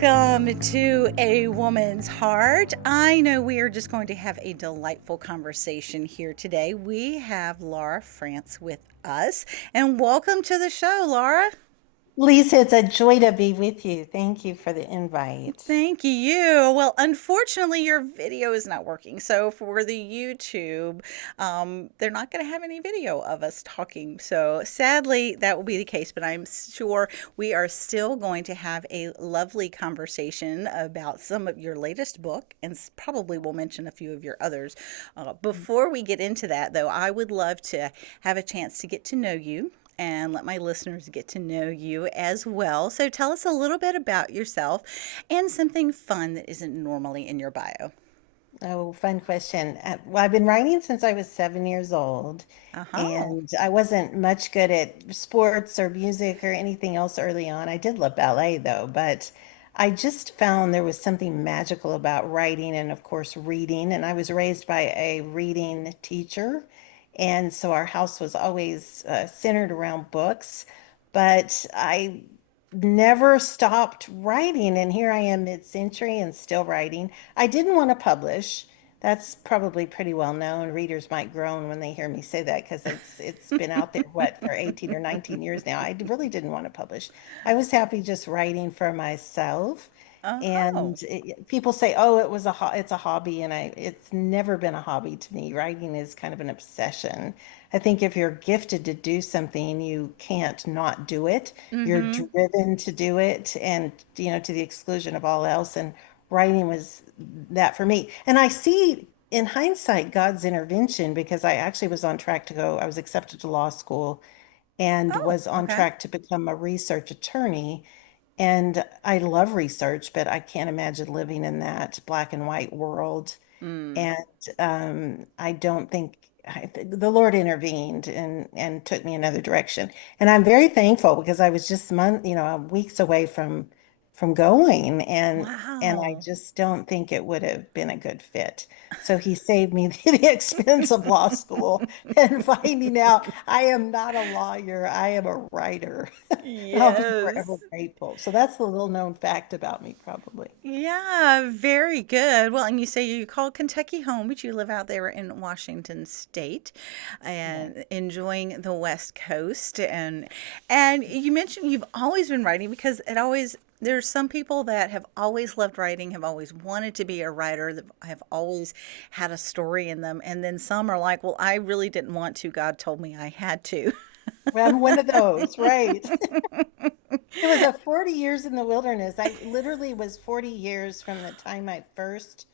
Welcome to A Woman's Heart. I know we are just going to have a delightful conversation here today. We have Laura Frantz with us, and welcome to the show, Laura. Lisa, it's a joy to be with you. Thank you for the invite. Thank you. Well, unfortunately, your video is not working. So for the YouTube, they're not going to have any video of us talking. So sadly, that will be the case. But I'm sure we are still going to have a lovely conversation about some of your latest book, and probably we'll mention a few of your others. Before we get into that, though, I would love to have a chance to get to know you and let my listeners get to know you as well. So tell us a little bit about yourself and something fun that isn't normally in your bio. Oh, fun question. Well, I've been writing since I was 7 years old, Uh-huh. and I wasn't much good at sports or music or anything else early on. I did love ballet though, but I just found there was something magical about writing and, of course, reading. And I was raised by a reading teacher, and so our house was always centered around books. But I never stopped writing, and here I am mid-century and still writing. I didn't want to publish. That's probably pretty well known. Readers might groan when they hear me say that because it's been out there what for 18 or 19 years now. I really didn't want to publish. I was happy just writing for myself. Oh, And people say, "Oh, it's a hobby," and it's never been a hobby to me. Writing is kind of an obsession. I think if you're gifted to do something, you can't not do it. You're mm-hmm. driven to do it, and to the exclusion of all else. And writing was that for me. And I see in hindsight God's intervention because I actually was on track to go. I was accepted to law school and Oh, was on okay. track to become a research attorney. And I love research, but I can't imagine living in that black and white world. Mm. And I don't think the Lord intervened and took me another direction. And I'm very thankful because I was just weeks away from going, and I Wow. just don't think it would have been a good fit. So he saved me the expense of law school and finding out I am not a lawyer, I am a writer. And I'll be forever Yes. grateful. So that's the little known fact about me, probably. Yeah, very good. Well, and you say you call Kentucky home, but you live out there in Washington State Yeah. and enjoying the West Coast. And you mentioned you've always been writing because it always there's some people that have always loved writing, have always wanted to be a writer, that have always had a story in them, and then some are like, "Well, I really didn't want to. God told me I had to." Well, I'm one of those, right? It was a 40 years in the wilderness. I literally was 40 years from the time I first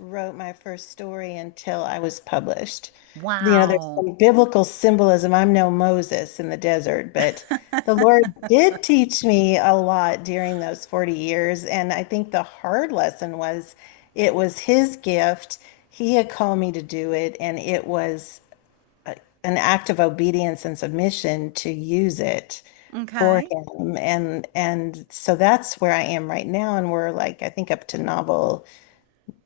wrote my first story until I was published. There's Wow. some biblical symbolism. I'm no Moses in the desert, but the Lord did teach me a lot during those 40 years. And I think the hard lesson was it was His gift. He had called me to do it, and it was an act of obedience and submission to use it for Okay. him. And so that's where I am right now. And we're like, I think up to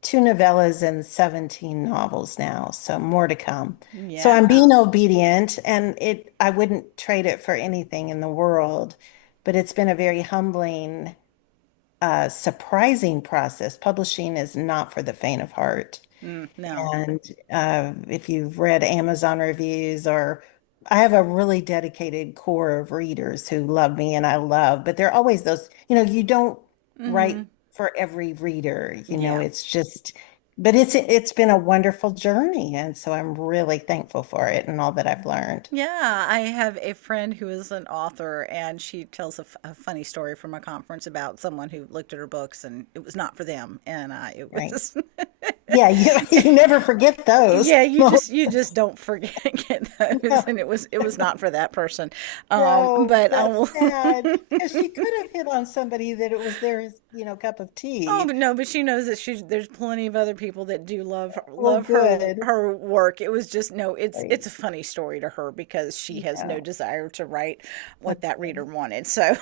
two novellas and 17 novels now. So more to come. So I'm Yeah. being obedient, and I wouldn't trade it for anything in the world, but it's been a very humbling, surprising process. Publishing is not for the faint of heart. No. And if you've read Amazon reviews, or I have a really dedicated core of readers who love me and I love, but there are always those, you don't write Hmm. for every reader, Yeah. it's just, but it's been a wonderful journey. And so I'm really thankful for it and all that I've learned. Yeah, I have a friend who is an author, and she tells a funny story from a conference about someone who looked at her books and it was not for them, and it Right. was Yeah, you never forget those yeah, you just moments. don't forget get those, and it was not for that person. No, But that's sad because she could have hit on somebody that it was their, cup of oh, tea. but no, but she knows that there's plenty of other people that do Well, love good. her work. It was just no, it's a Right. funny story to her because she has no Yeah. desire to write what that reader Okay. wanted. So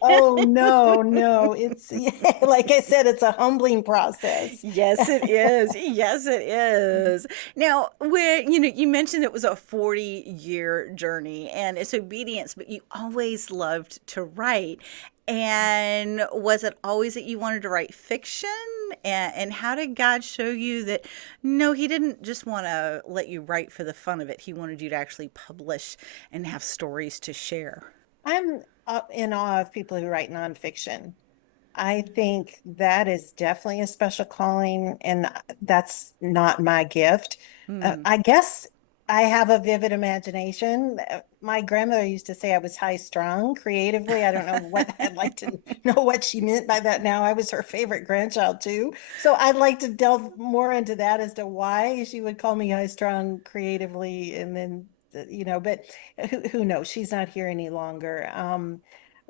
Oh, no, no. Yeah, like I said, it's a humbling process. yes, it is. Yes, it is. Now, where you mentioned it was a 40-year journey and it's obedience, but you always loved to write. And was it always that you wanted to write fiction? And how did God show you that no, He didn't just want to let you write for the fun of it. He wanted you to actually publish and have stories to share. I'm in awe of people who write nonfiction. I think that is definitely a special calling, and that's not my gift. Hmm. I guess I have a vivid imagination. My grandmother used to say I was high strung creatively. I don't know what I'd like to know what she meant by that now. I was her favorite grandchild too. So I'd like to delve more into that as to why she would call me high strung creatively. And then, but who knows? She's not here any longer.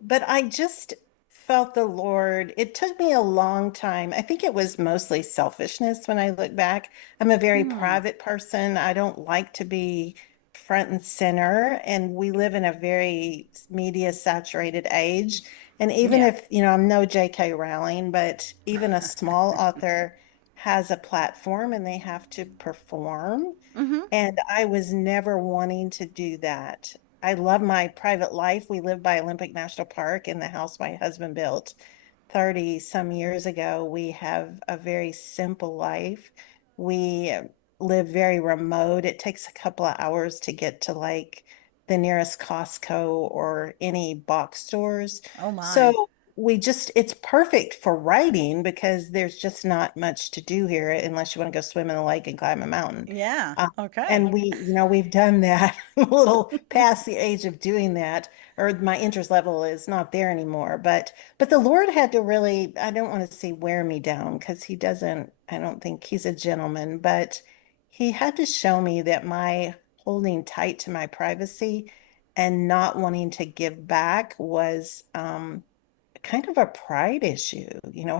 But I just felt the Lord. It took me a long time. I think it was mostly selfishness when I look back. I'm a very Hmm. private person. I don't like to be front and center, and we live in a very media saturated age. And even Yeah. if, I'm no J.K. Rowling, but even a small author has a platform and they have to perform. Mm-hmm. And I was never wanting to do that. I love my private life. We live by Olympic National Park in the house my husband built 30 some years ago. We have a very simple life. We live very remote. It takes a couple of hours to get to like the nearest Costco or any box stores. Oh my. So it's perfect for writing because there's just not much to do here unless you want to go swim in the lake and climb a mountain. Yeah. Uh, Okay. and we've done that a little past the age of doing that, or my interest level is not there anymore. But the Lord had to really, I don't want to say wear me down because he doesn't, I don't think he's a gentleman, but he had to show me that my holding tight to my privacy and not wanting to give back was kind of a pride issue.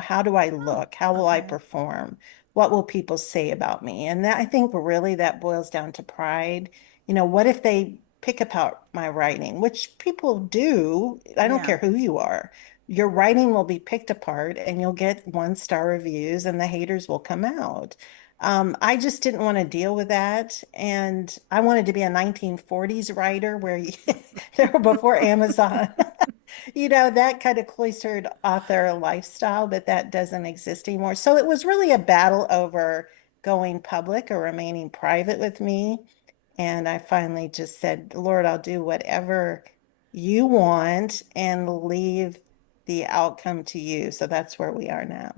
How do I Oh, look? How will I okay. perform? What will people say about me? And I think really that boils down to pride. What if they pick apart my writing, which people do? I don't Yeah. care who you are. Your writing will be picked apart and you'll get one-star reviews and the haters will come out. I just didn't want to deal with that. And I wanted to be a 1940s writer where there were before Amazon. That kind of cloistered author lifestyle, but that doesn't exist anymore. So it was really a battle over going public or remaining private with me. And I finally just said, Lord, I'll do whatever you want and leave the outcome to you. So that's where we are now.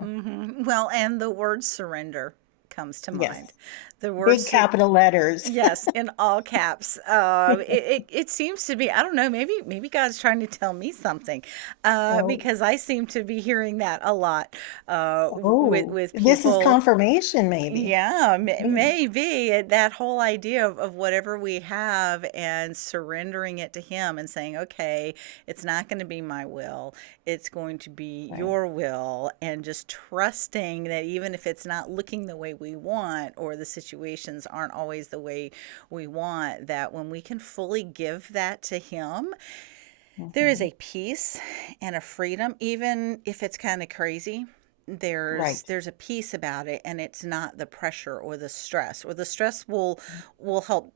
Well, and the word surrender comes to mind. Yes. The word Big sur capital letters. Yes, in all caps. It seems to be, I don't know, maybe God's trying to tell me something, Oh, because I seem to be hearing that a lot oh, with this is people. confirmation, maybe. Yeah, Maybe. maybe that whole idea of whatever we have and surrendering it to Him and saying, okay, it's not going to be my will, it's going to be Right. your will, and just trusting that even if it's not looking the way we want or the situations aren't always the way we want, that when we can fully give that to Him, there is Mhm. a peace and a freedom, even if it's kind of crazy. Right. There's a peace about it, and it's not the pressure or the stress. Or the stress will help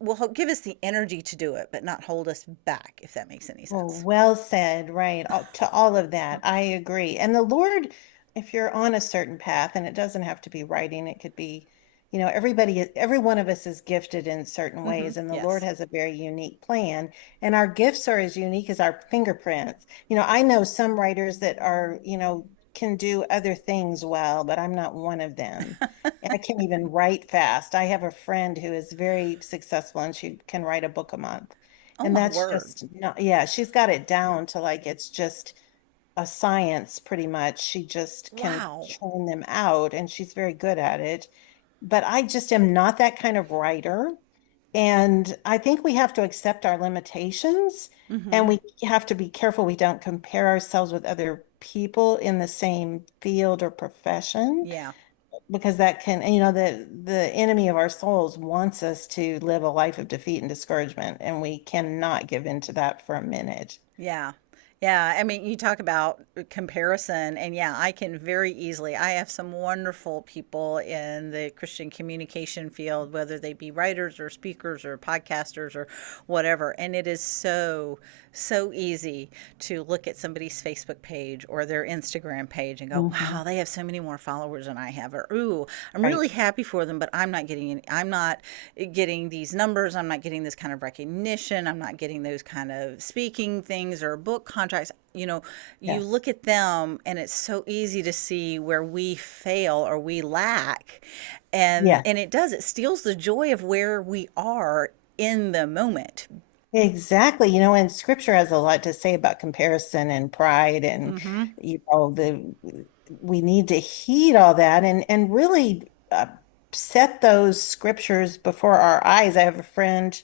will help give us the energy to do it, but not hold us back, if that makes any Oh, sense. well said, right. To all of that, I agree. And the Lord, if you're on a certain path, and it doesn't have to be writing, it could be, every one of us is gifted in certain Mm-hmm. ways, and the Lord Yes. has a very unique plan. And our gifts are as unique as our fingerprints. I know some writers that are, can do other things well, but I'm not one of them. I can't even write fast. I have a friend who is very successful and she can write a book a month. Oh And my that's word. just not, yeah, she's got it down to like it's just a science pretty much. She just can Wow. churn them out and she's very good at it. But I just am not that kind of writer. And I think we have to accept our limitations Mm-hmm. and we have to be careful we don't compare ourselves with other people in the same field or profession Yeah. because that can, the enemy of our souls wants us to live a life of defeat and discouragement, and we cannot give in to that for a minute. Yeah. Yeah, I mean, you talk about comparison, and yeah, I can very easily. I have some wonderful people in the Christian communication field, whether they be writers or speakers or podcasters or whatever, and it is so easy to look at somebody's Facebook page or their Instagram page and go, Hmm. "Wow, they have so many more followers than I have," or "Ooh, I'm really Right. happy for them, but I'm not getting these numbers, I'm not getting this kind of recognition, I'm not getting those kind of speaking things or book contracts." You Yes. look at them and it's so easy to see where we fail or we lack. And Yes. it steals the joy of where we are in the moment. Exactly. And scripture has a lot to say about comparison and pride and Mm-hmm. the we need to heed all that and really set those scriptures before our eyes. I have a friend,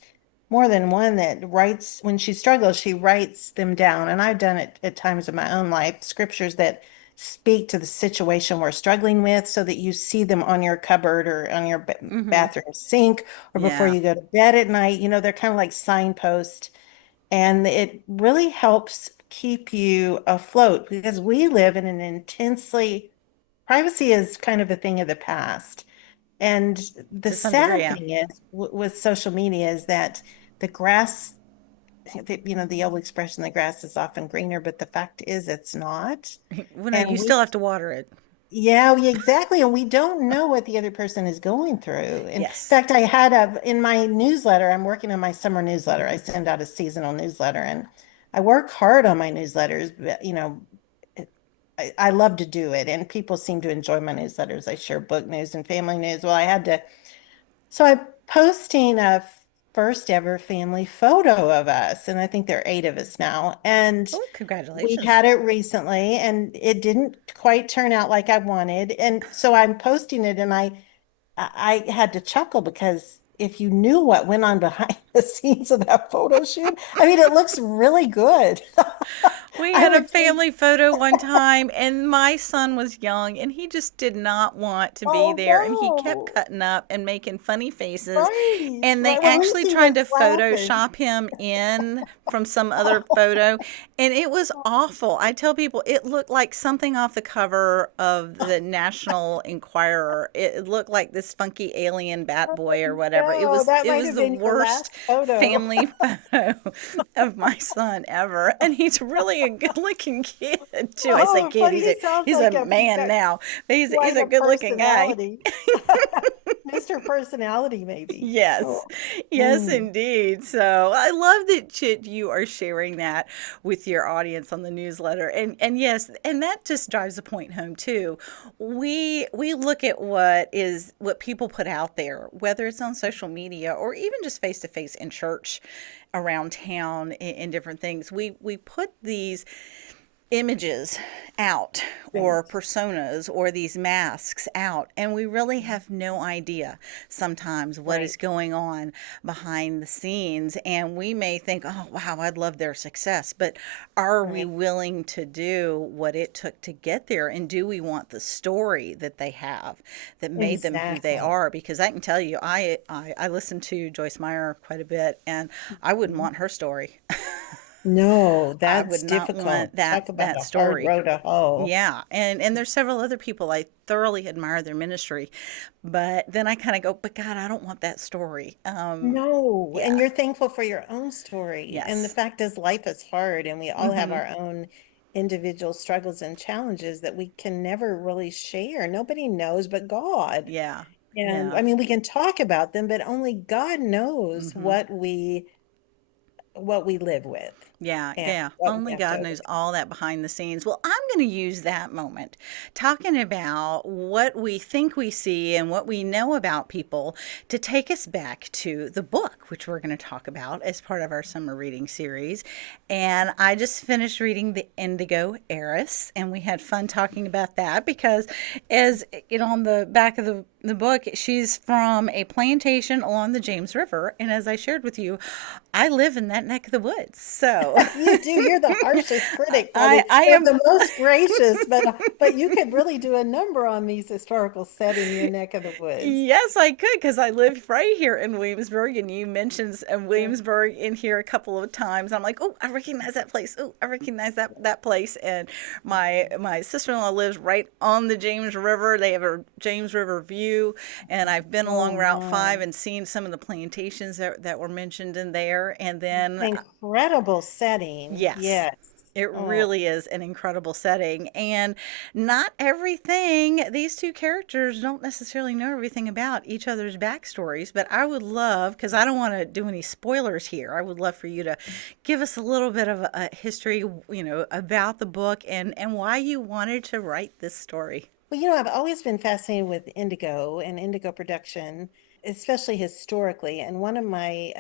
more than one, that writes when she struggles, she writes them down. And I've done it at times in my own life, scriptures that speak to the situation we're struggling with so that you see them on your cupboard or on your Mm-hmm. bathroom sink or before Yeah. you go to bed at night. They're kind of like signposts, and it really helps keep you afloat because we live in an intensely, privacy is kind of a thing of the past. And the To some degree, sad yeah. thing is with social media is that the grass, the old expression, the grass is often greener, but the fact is it's not. Well, no, And you still have to water it. exactly. And we don't know what the other person is going through. In Yes. fact, in my newsletter, I'm working on my summer newsletter. I send out a seasonal newsletter and I work hard on my newsletters, but I love to do it. And people seem to enjoy my newsletters. I share book news and family news. Well, so I'm posting a first ever family photo of us. And I think there are 8 of us now. And Oh, we congratulations. had it recently and it didn't quite turn out like I wanted. And so I'm posting it and I had to chuckle because if you knew what went on behind the scenes of that photo shoot, I mean, it looks really good. We I had a would think, family photo one time, and my son was young, and he just did not want to be oh there, and he kept no, cutting up and making funny faces. right, And they right. Well, at least actually he tried was to laughing. Photoshop him in from some other photo, and it was awful. I tell people it looked like something off the cover of the National Enquirer. It looked like this funky alien bat boy or whatever. It No, was that it might was have the been your worst last photo. family photo of my son ever, and he's really a good-looking kid too. I say Oh, kid, funny. He sounds he's a like he's man got now, but he's quite a a good-looking guy. personality. Mr. Personality, maybe. Yes, Oh. yes, Mm. indeed. So I love that Chit, you are sharing that with your audience on the newsletter, and yes, and that just drives the point home too. We look at what people put out there, whether it's on social media or even just face to face in church, around town, in different things. We put these images out or Right. personas or these masks out, and we really have no idea sometimes what is Right. going on behind the scenes. And we may think, oh wow, I'd love their success, but are we Right. willing to do what it took to get there? And do we want the story that they have that made them who they Exactly. are? Because I can tell you, I listen to Joyce Meyer quite a bit, and I wouldn't Mhm. want her story. No, I that's would not difficult. want that Talk about that a hard story. row to hoe. Yeah, and there's several other people I thoroughly admire their ministry, but then I kind of go, but God, I don't want that story. No, and Yeah, you're thankful for your own story. And the yes, fact is, life is hard, and we all have mm-hmm, our own individual struggles and challenges that we can never really share. Nobody knows but God. yeah, And yeah, I mean, we can talk about them, but only God knows mm-hmm. what we live with Yeah, and yeah. what we Only have to God knows overcome. all that behind the scenes. Well, I'm going to use that moment talking about what we think we see and what we know about people to take us back to the book, which we're going to talk about as part of our summer reading series. And I just finished reading The Indigo Heiress, and we had fun talking about that because, as you know, on the back of the book, she's from a plantation along the James River. And as I shared with you, I live in that neck of the woods. So You do. You're the harshest critic, I probably, I or am. the most gracious, but you could really do a number on these historical set in your neck of the woods. Yes, I could because I live right here in Williamsburg, and you mentioned Yeah. Williamsburg in here a couple of times. I'm like, oh, I recognize that place. Oh, I recognize that place. And my sister-in-law lives right on the James River. They have a James River view, and I've been Oh along Route my. 5 and seen some of the plantations that were mentioned in there. And then Incredible setting. yes. Yes. It Oh, really is an incredible setting. And not everything, these two characters don't necessarily know everything about each other's backstories. But I would love, because I don't want to do any spoilers here, I would love for you to give us a little bit of a history, about the book and why you wanted to write this story. well, I've always been fascinated with indigo and indigo production, especially historically. And one of my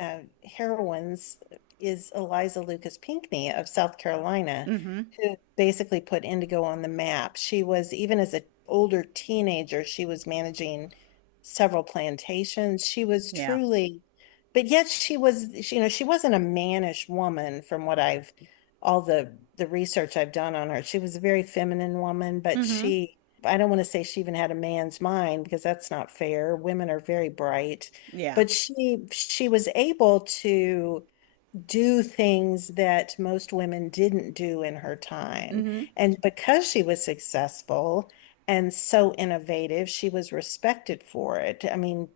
heroines is Eliza Lucas Pinckney of South Carolina, Mm-hmm. who basically put indigo on the map. She was, even as an older teenager, she was managing several plantations. She was Yeah. truly, but yet she was, she wasn't a mannish woman from what all the research I've done on her. She was a very feminine woman, but Mm-hmm. I don't want to say she even had a man's mind because that's not fair. Women are very bright, Yeah. but she was able to do things that most women didn't do in her time. Mm-hmm. And because she was successful and so innovative, she was respected for it. I mean,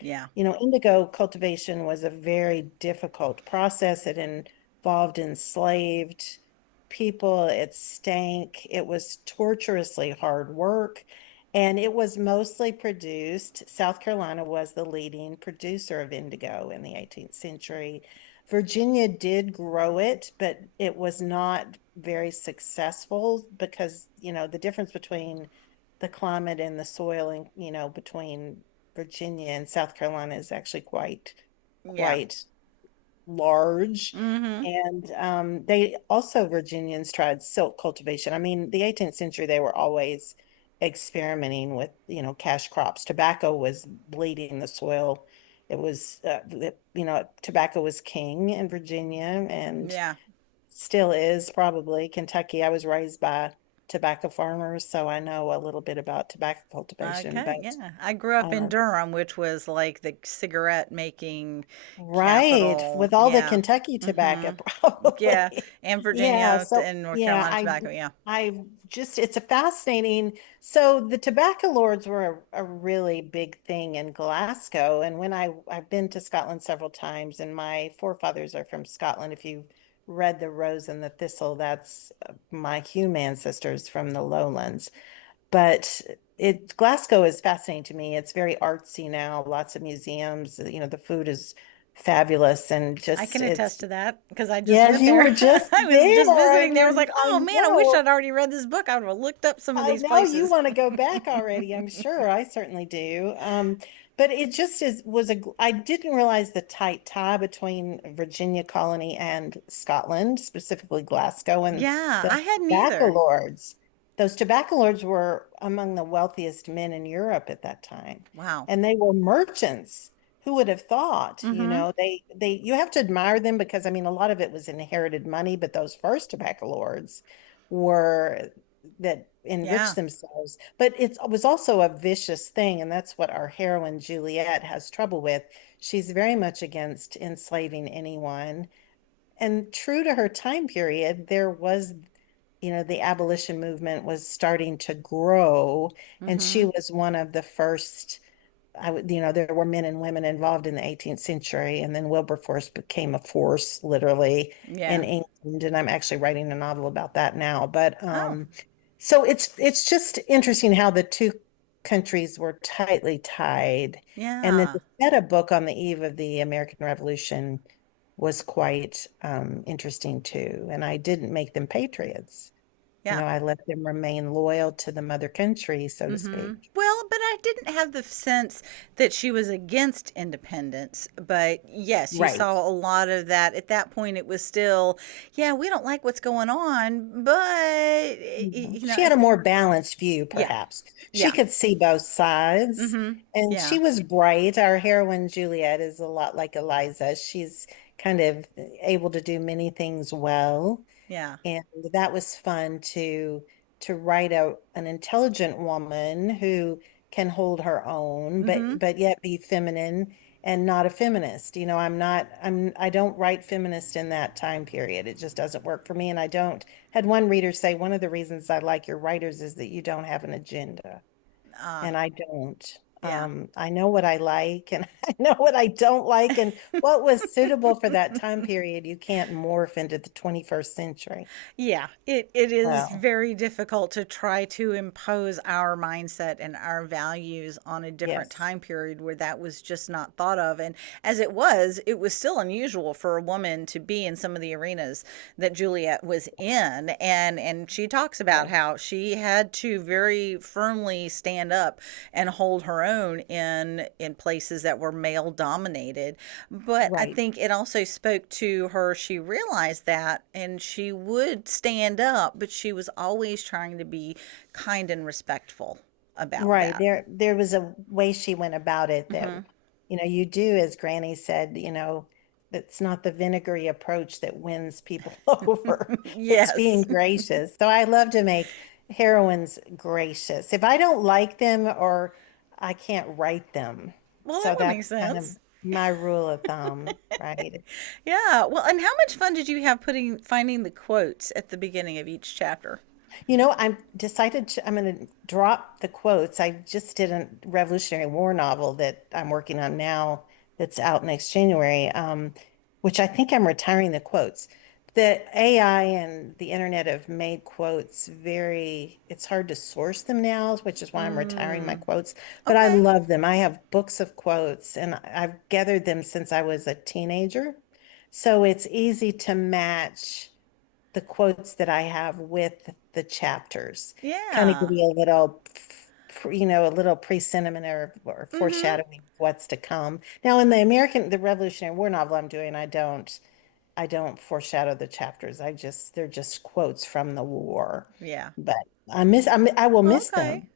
Yeah. indigo cultivation was a very difficult process. It involved enslaved people. It stank. It was torturously hard work. And it was mostly produced. South Carolina was the leading producer of indigo in the 18th century. Virginia did grow it, but it was not very successful because, the difference between the climate and the soil and, between Virginia and South Carolina is actually Yeah. quite large. Mm-hmm. And they also, Virginians tried silk cultivation. I mean, the 18th century, they were always experimenting with, cash crops. Tobacco was bleeding the soil. It was, tobacco was king in Virginia and Yeah. still is probably Kentucky. I was raised by tobacco farmers, so I know a little bit about tobacco cultivation, Okay, but yeah. I grew up in uh, Durham, which was like the cigarette making right, capital. with all the Yeah. Kentucky tobacco, Mm-hmm. Yeah. probably. And Yeah, Virginia so and North yeah, Carolina tobacco. Yeah. it's a fascinating. So the tobacco lords were a really big thing in Glasgow, and when I've been to Scotland several times, and my forefathers are from Scotland. If you've read The Rose and the Thistle, that's my Hume ancestors from the lowlands. But Glasgow is fascinating to me. It's very artsy now, lots of museums. The food is fabulous and I just can attest it's to that because I just yes, went you there. were just I was just there visiting and there. I was like, I oh man, I wish know. I'd already read this book. I would have looked up some of I these know you places. want to go back already. I'm sure. I certainly do. But it just I didn't realize the tight tie between Virginia colony and Scotland, specifically Glasgow and Yeah, I the hadn't tobacco either. lords. Those tobacco lords were among the wealthiest men in Europe at that time. Wow. And they were merchants. Who would have thought? Mm-hmm. You have to admire them because I mean a lot of it was inherited money, but those first tobacco lords were that enrich Yeah. themselves. But it was also a vicious thing, and that's what our heroine Juliet has trouble with. She's very much against enslaving anyone. And true to her time period, there was, the abolition movement was starting to grow, and Mm-hmm. she was one of the first. There were men and women involved in the 18th century, and then Wilberforce became a force literally in Yeah. England, and I'm actually writing a novel about that now. But Oh, so it's just interesting how the two countries were tightly tied, and then yeah. to set a book on the eve of the American Revolution was quite interesting too. And I didn't make them patriots. Yeah. I let them remain loyal to the mother country, so to Mm-hmm. speak. Well, but I didn't have the sense that she was against independence. But yes, you Right. saw a lot of that. At that point, it was still, yeah, we don't like what's going on, but, Mhm. you know, She had a more balanced view, yeah, perhaps. She yeah. could see both sides, Mm-hmm. and Yeah. she was bright. Our heroine, Juliet, is a lot like Eliza. She's kind of able to do many things well. Yeah. And that was fun to write out an intelligent woman who can hold her own, Mm-hmm. but yet be feminine and not a feminist. You know, I don't write feminist in that time period. It just doesn't work for me. And I don't, had one reader say, one of the reasons I like your writers is that you don't have an agenda. Ah, And I don't. yeah. I know what I like and I know what I don't like and what was suitable for that time period. You can't morph into the 21st century. Yeah, it is Well, very difficult to try to impose our mindset and our values on a different yes, time period where that was just not thought of. And as it was still unusual for a woman to be in some of the arenas that Juliet was in. And she talks about yes, how she had to very firmly stand up and hold her own in places that were male dominated. But I right, think it also spoke to her. She realized that, and she would stand up, but she was always trying to be kind and respectful about right. that. There was a way she went about it that, Hmm. you do, as Granny said, it's not the vinegary approach that wins people over. It's being Yes. gracious. So I love to make heroines gracious. If I don't like them or I can't write them. Well, that So would make that's kind of sense. my rule of thumb, right? Yeah. Well, and how much fun did you have finding the quotes at the beginning of each chapter? I'm going to drop the quotes. I just did a Revolutionary War novel that I'm working on now that's out next January, which I think I'm retiring the quotes. The AI and the internet have made quotes it's hard to source them now, which is why I'm retiring my Mm, quotes, but I okay. love them. I have books of quotes and I've gathered them since I was a teenager. So it's easy to match the quotes that I have with the chapters, kind of give Yeah. you a little, a little pre-sentiment or Mm-hmm. foreshadowing what's to come. Now, in the Revolutionary War novel I'm doing, I don't foreshadow the chapters. They're just quotes from the war. Yeah. But I will miss Okay. them.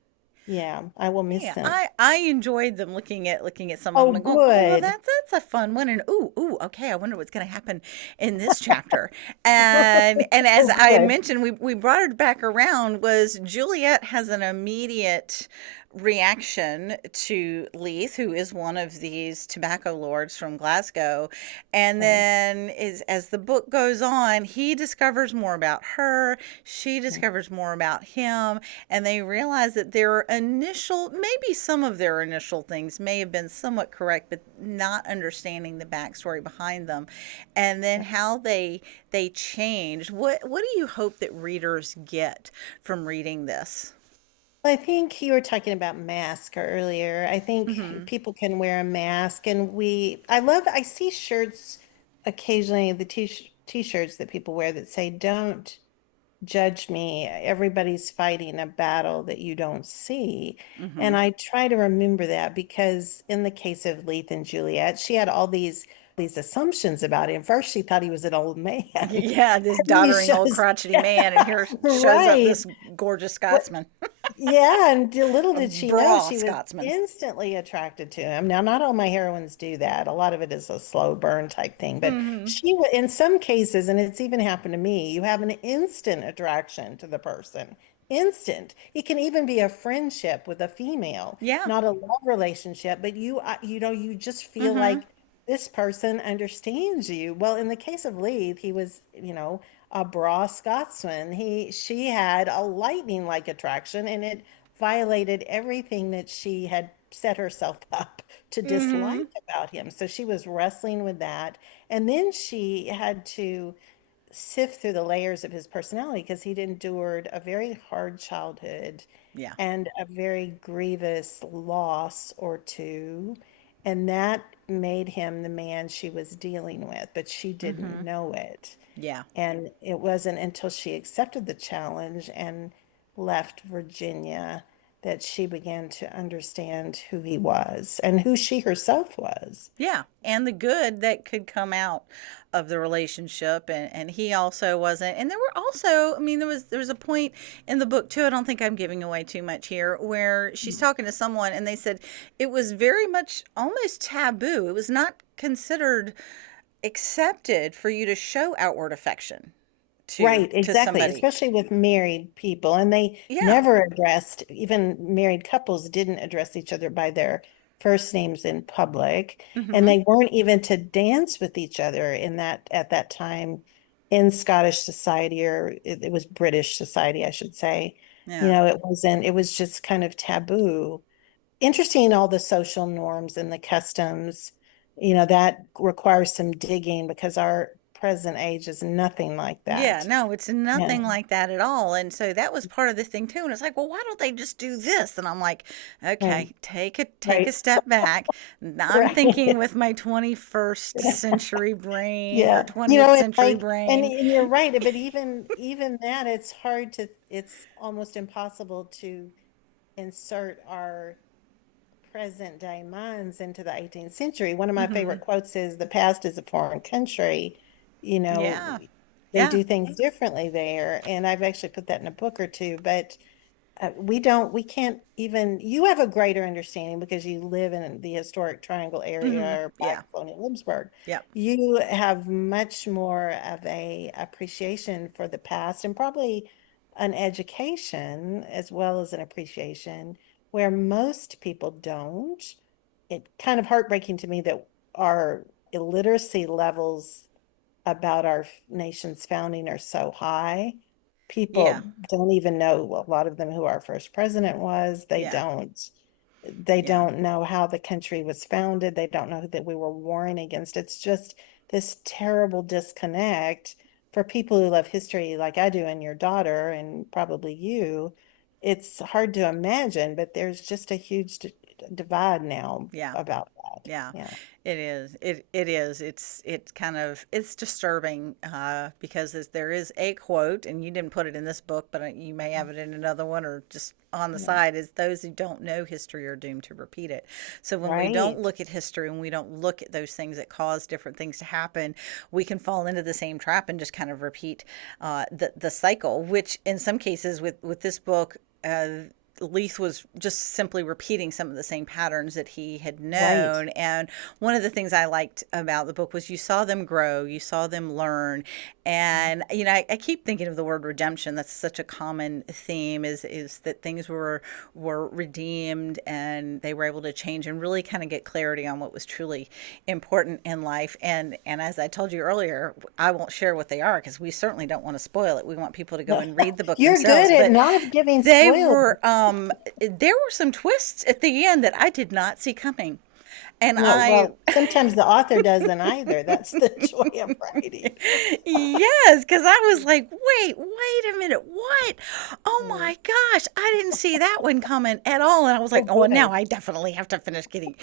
Yeah, I will miss Yeah, them. I enjoyed them looking at some of them Oh, and going, oh well, good. that's a fun one, and ooh okay, I wonder what's going to happen in this chapter. And as Oh, I good. mentioned, we brought it back around. Was Juliet has an immediate reaction to Leith, who is one of these tobacco lords from Glasgow, and Right. then is as the book goes on, he discovers more about her, she discovers more about him, and they realize that their initial, maybe some of their initial things may have been somewhat correct, but not understanding the backstory behind them, and then how they changed. What do you hope that readers get from reading this? I think you were talking about mask earlier. I think Mm-hmm. people can wear a mask, and I see shirts occasionally, the t-shirts that people wear that say, "Don't judge me. Everybody's fighting a battle that you don't see." Mm-hmm. And I try to remember that because in the case of Leith and Juliet, she had all these assumptions about him. First, she thought he was an old man. Yeah, this And he doddering old shows, crotchety man, and here shows up right. this gorgeous Scotsman, Yeah, and little a did she know bra she was Scotsman. instantly attracted to him. Now, not all my heroines do that. A lot of it is a slow burn type thing, but Mm-hmm. in some cases, and it's even happened to me, you have an instant attraction to the person. Instant. It can even be a friendship with a female, Yeah. not a love relationship, but you just feel Mm-hmm. like this person understands you. Well, in the case of Leith, he was, a bra Scotsman. She had a lightning-like attraction, and it violated everything that she had set herself up to Mm-hmm. dislike about him. So she was wrestling with that. And then she had to sift through the layers of his personality because he'd endured a very hard childhood Yeah. and a very grievous loss or two. And that made him the man she was dealing with, but she didn't Mm-hmm. know it. Yeah. And it wasn't until she accepted the challenge and left Virginia that she began to understand who he was and who she herself was. Yeah, and the good that could come out of the relationship, and he also wasn't. And there were also, I mean, there was a point in the book too. I don't think I'm giving away too much here, where she's talking to someone, and they said it was very much almost taboo. It was not considered accepted for you to show outward affection Right, to exactly. somebody. Especially with married people. And they Yeah. never addressed, even married couples didn't address each other by their first names in public. And Mm-hmm. they weren't even to dance with each other in that at that time in Scottish society, or it was British society, I should say. Yeah. It was just kind of taboo. Interesting, all the social norms and the customs, that requires some digging because our present age is nothing like Yeah, that. no, it's Yeah, nothing like that at all. And so that was part of the thing too. And it's like, well, why don't they just do this? And I'm like, right, okay, take a right, step back. I'm thinking right. with my 21st century brain or Yeah. 20th It's century like, and, brain. and you're right, but even that, it's almost impossible to insert our present day minds into the 18th century. One of my Hmm. favorite quotes is, "The past is a foreign country." You know, Yeah. they Yeah. do things differently there. And I've actually put that in a book or two, but we can't even, you have a greater understanding because you live in the historic Triangle Hmm. area or by Yeah. colonial Williamsburg. Yeah. You have much more of a appreciation for the past and probably an education as well as an appreciation where most people don't. It kind of heartbreaking to me that our illiteracy levels about our nation's founding are so high. Yeah. People don't even know, a lot of them, who our first president was. They Yeah. don't. They Yeah. don't know how the country was founded. They don't know that we were warring against. It's just this terrible disconnect for people who love history like I do and your daughter and probably you. It's hard to imagine, but there's just a huge divide now Yeah. about that. Yeah, Yeah. it is. It is. It's kind of it's disturbing because there is a quote, and you didn't put it in this book, but you may have it in another one or just on the Yeah. side. Is those who don't know history are doomed to repeat it. So when we don't Right. look at history and we don't look at those things that cause different things to happen, we can fall into the same trap and just kind of repeat the cycle. Which in some cases with this book. Leith was just simply repeating some of the same patterns that he had Right. known. And one of the things I liked about the book was you saw them grow, you saw them learn. And, I keep thinking of the word redemption. That's such a common theme is that things were redeemed and they were able to change and really kind of get clarity on what was truly important in life. And as I told you earlier, I won't share what they are because we certainly don't want to spoil it. We want people to go No, and read the book you're themselves. good at But not giving they spoilers. were there were some twists at the end that I did not see coming. And No, well, sometimes the author doesn't either. That's the joy of writing. yes, because I was like, wait a minute, what? Oh Yeah. my gosh, I didn't see that one coming at all. And I was Oh, like, oh, well, now good. I definitely have to finish getting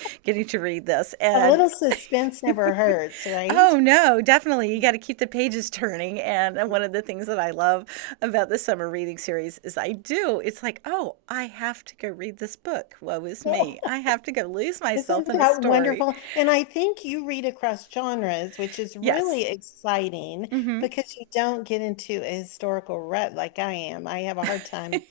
to read this. A And little suspense never hurts, right? oh no, definitely. You got to keep the pages turning. And one of the things that I love about the summer reading series is I do. It's like, oh, I have to go read this book. Woe is me. I have to go lose myself Isn't in a that story. wonderful? And I think you read across genres, which is Yes. really exciting Mm-hmm. because you don't get into a historical rut like I am. I have a hard time.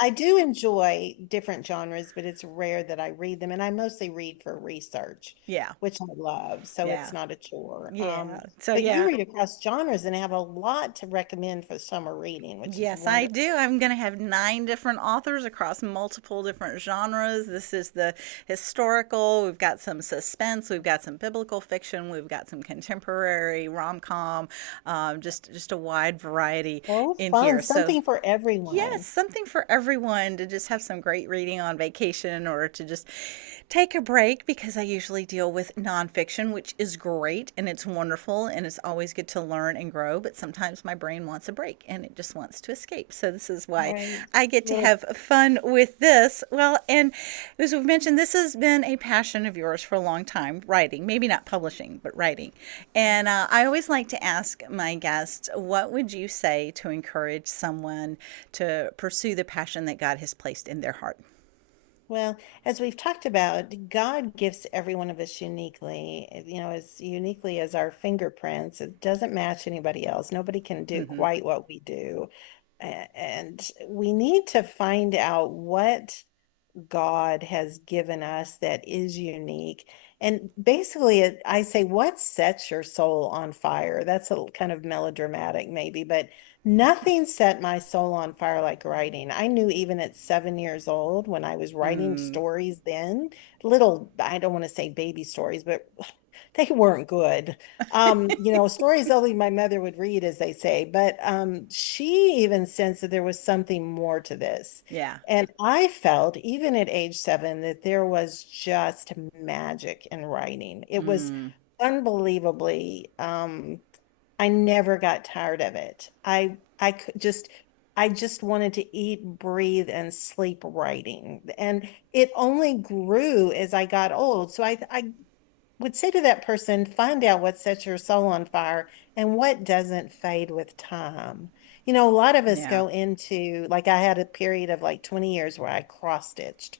I do enjoy different genres, but it's rare that I read them. And I mostly read for research, Yeah. which I love. So Yeah. it's not a chore. Yeah. So But you yeah. read across genres and have a lot to recommend for summer reading, which is Yes, I wonderful. do. I'm going to have 9 different authors across multiple different genres. This is the historical. We've got some suspense. We've got some biblical fiction. We've got some contemporary rom-com. Just a wide variety Oh, in fun. here. So Something for yes, everyone. something for everyone to just have some great reading on vacation or to just take a break because I usually deal with nonfiction, which is great and it's wonderful and it's always good to learn and grow. But sometimes my brain wants a break and it just wants to escape. So this is why Right. I get to Well, have fun with this. Well, and as we've mentioned, this has been a passion of yours for a long time, writing, maybe not publishing, but writing. And I always like to ask my guests, what would you say to encourage someone to pursue the passion that God has placed in their heart? Well, as we've talked about, God gifts every one of us uniquely, as uniquely as our fingerprints. It doesn't match anybody else. Nobody can do Mm-hmm. quite what we do. And we need to find out what God has given us that is unique And basically, I say, what sets your soul on fire? That's a kind of melodramatic, maybe, but nothing set my soul on fire like writing. I knew even at 7 years old when I was writing Mm, stories then, little, I don't want to say baby stories, but they weren't good. Stories only my mother would read, as they say, but she even sensed that there was something more to this. yeah. And I felt, even at age 7, that there was just magic in writing. It was Mm, unbelievably, I never got tired of it. I just wanted to eat, breathe, and sleep writing. And it only grew as I got old. So I would say to that person, find out what sets your soul on fire and what doesn't fade with time. A lot of us yeah. go into, like, I had a period of like 20 years where I cross stitched,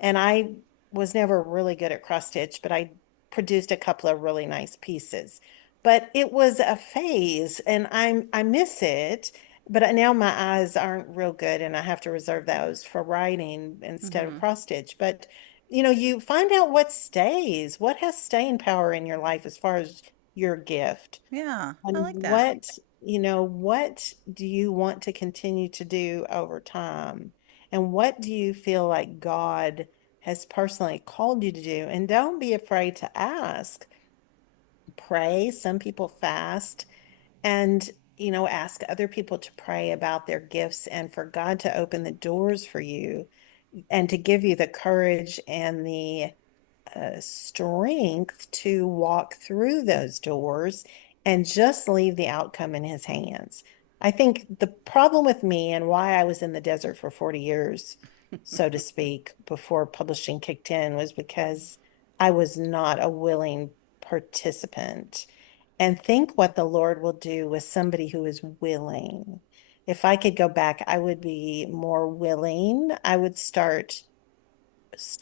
and I was never really good at cross stitch, but I produced a couple of really nice pieces. But it was a phase, and I miss it. But now my eyes aren't real good, and I have to reserve those for writing instead of Hmm. cross stitch. But you find out what stays, what has staying power in your life as far as your gift. Yeah, I And like that. what do you want to continue to do over time? And what do you feel like God has personally called you to do? And don't be afraid to ask. Pray. Some people fast and, ask other people to pray about their gifts and for God to open the doors for you and to give you the courage and the strength to walk through those doors and just leave the outcome in his hands. I think the problem with me and why I was in the desert for 40 years, so to speak, before publishing kicked in was because I was not a willing participant. And think what the Lord will do with somebody who is willing. If I could go back, I would be more willing. I would start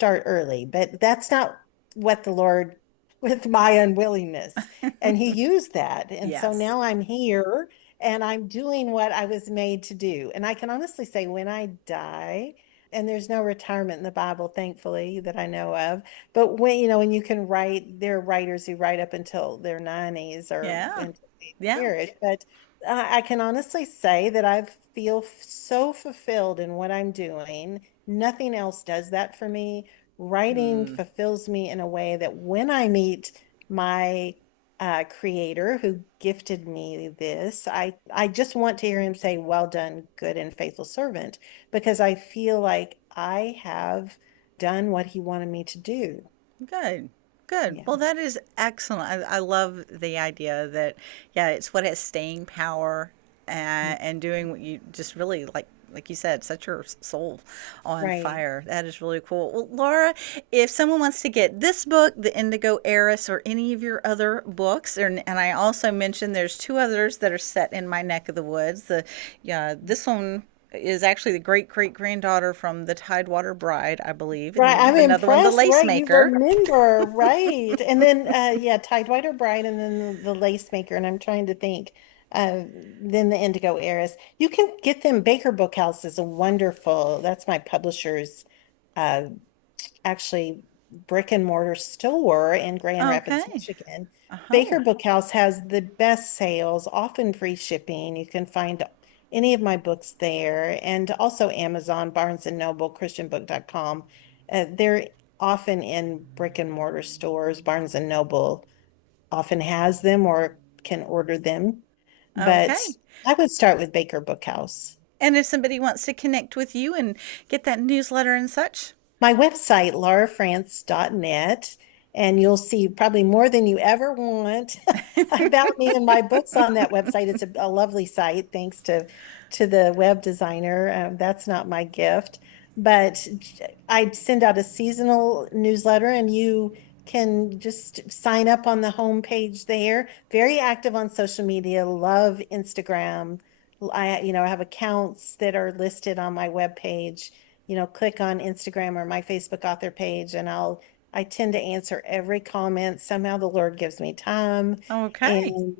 early, but that's not what the Lord with my unwillingness. And he used that. And so Yes. now I'm here and I'm doing what I was made to do. And I can honestly say when I die, and there's no retirement in the Bible, thankfully, that I know of. But when you can write, there are writers who write up until their 90s or Yeah. until they Yeah. perish. But I can honestly say that I feel so fulfilled in what I'm doing. Nothing else does that for me. Writing Mm, fulfills me in a way that when I meet my creator who gifted me this, I just want to hear him say, "Well done, good and faithful servant," because I feel like I have done what he wanted me to do. good. Good. Yeah, Well, that is excellent. I love the idea that, yeah, it's what has staying power and doing what you just really like you said, set your soul on right. fire. That is really cool. Well, Laura, if someone wants to get this book, The Indigo Heiress, or any of your other books, and I also mentioned there's two others that are set in my neck of the woods. Yeah, this one is actually the great great granddaughter from the Tidewater Bride, I believe, and Right, then you I'm have another one, The impressed, Lace right? You Maker. remember, right? And then yeah, Tidewater Bride and then the Lace Maker, and I'm trying to think then the Indigo Heiress. You can get them. Baker Bookhouse is a wonderful, that's my publisher's uh actually brick and mortar store in Grand Rapids, Okay. Michigan. Uh-huh. Baker Bookhouse has the best sales, often free shipping. You can find any of my books there, and also Amazon, Barnes and Noble, ChristianBook.com. They're often in brick and mortar stores. Barnes and Noble often has them or can order them. But Okay. I would start with Baker Bookhouse. And if somebody wants to connect with you and get that newsletter and such. My website, laurafrantz.net, and you'll see probably more than you ever want about me and my books on that website. It's a lovely site, thanks to the web designer. That's not my gift, but I send out a seasonal newsletter, and you can just sign up on the homepage there. Very active on social media, love Instagram. I have accounts that are listed on my webpage. Click on Instagram or my Facebook author page, and I tend to answer every comment. Somehow the Lord gives me time. Okay. And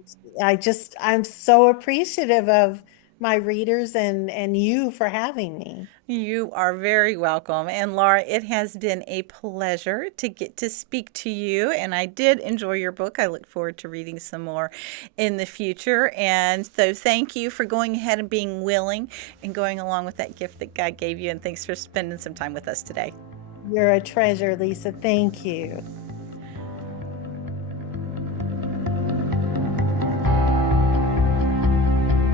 I'm so appreciative of my readers and you for having me. You are very welcome. And Laura, it has been a pleasure to get to speak to you. And I did enjoy your book. I look forward to reading some more in the future. And so thank you for going ahead and being willing and going along with that gift that God gave you. And thanks for spending some time with us today. You're a treasure, Lisa. Thank you.